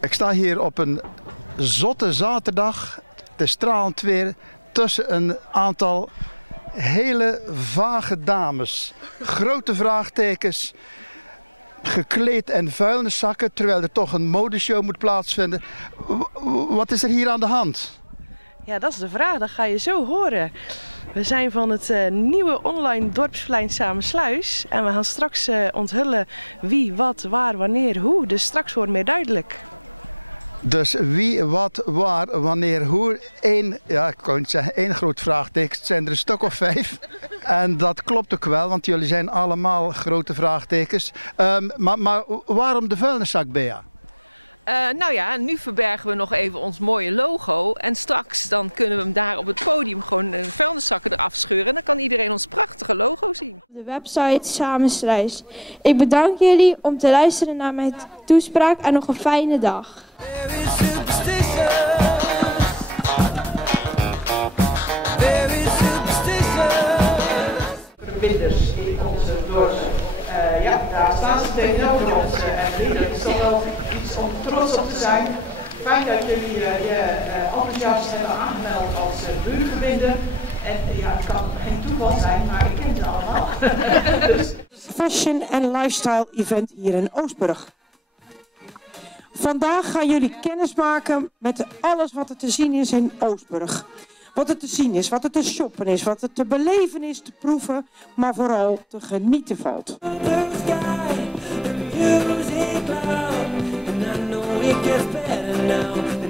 Ik sta hier op een zotte zaterdag, het is stralend weer, tussen een aantal hele vage dames. Grote vraagtekens, gekleed en vuilniszakken, terwijl er toch een modeshow moet plaatsvinden. Wat is er hier aan de hand? Ja, dat is de vraag. Dat ga je zo horen. We zijn van het nieuwe online dorpsplein Samensluis. En we gaan straks onthullen wie, wat, waar, wanneer, hoe. Dus straks wordt meer duidelijk. Dus wie, wat, waar, wanneer, hoe. Ik kan niet zeggen één groot vraagteken. Het zijn er een stuk of 5. En dat klopt ook wel, want jullie zijn allemaal grote vraagtekens. Maar waarom de vuilniszak, Bea? Nou ja, nu verbergen we nog even ons mooie logo. En straks dan kunnen we hem daar op het podium gewoon de vuilniszakken eraf scheuren. En dan kan iedereen ons prachtige logo zien. De website Samensluis. Ik bedank jullie om te luisteren naar mijn toespraak en nog een fijne dag. Verbinders in onze dorpen. Daar staan ze tegenover ons. En er is toch wel iets om trots op te zijn. Fijn dat jullie je enthousiast hebben aangemeld als buurtverbinder. En ja, het kan geen toeval zijn, maar ik ken het allemaal. Dus. Fashion en lifestyle event hier in Oostburg. Vandaag gaan jullie kennis maken met alles wat er te zien is in Oostburg. Wat er te zien is, wat er te shoppen is, wat er te beleven is, te proeven, maar vooral te genieten valt. The music loud, and I know it gets better now.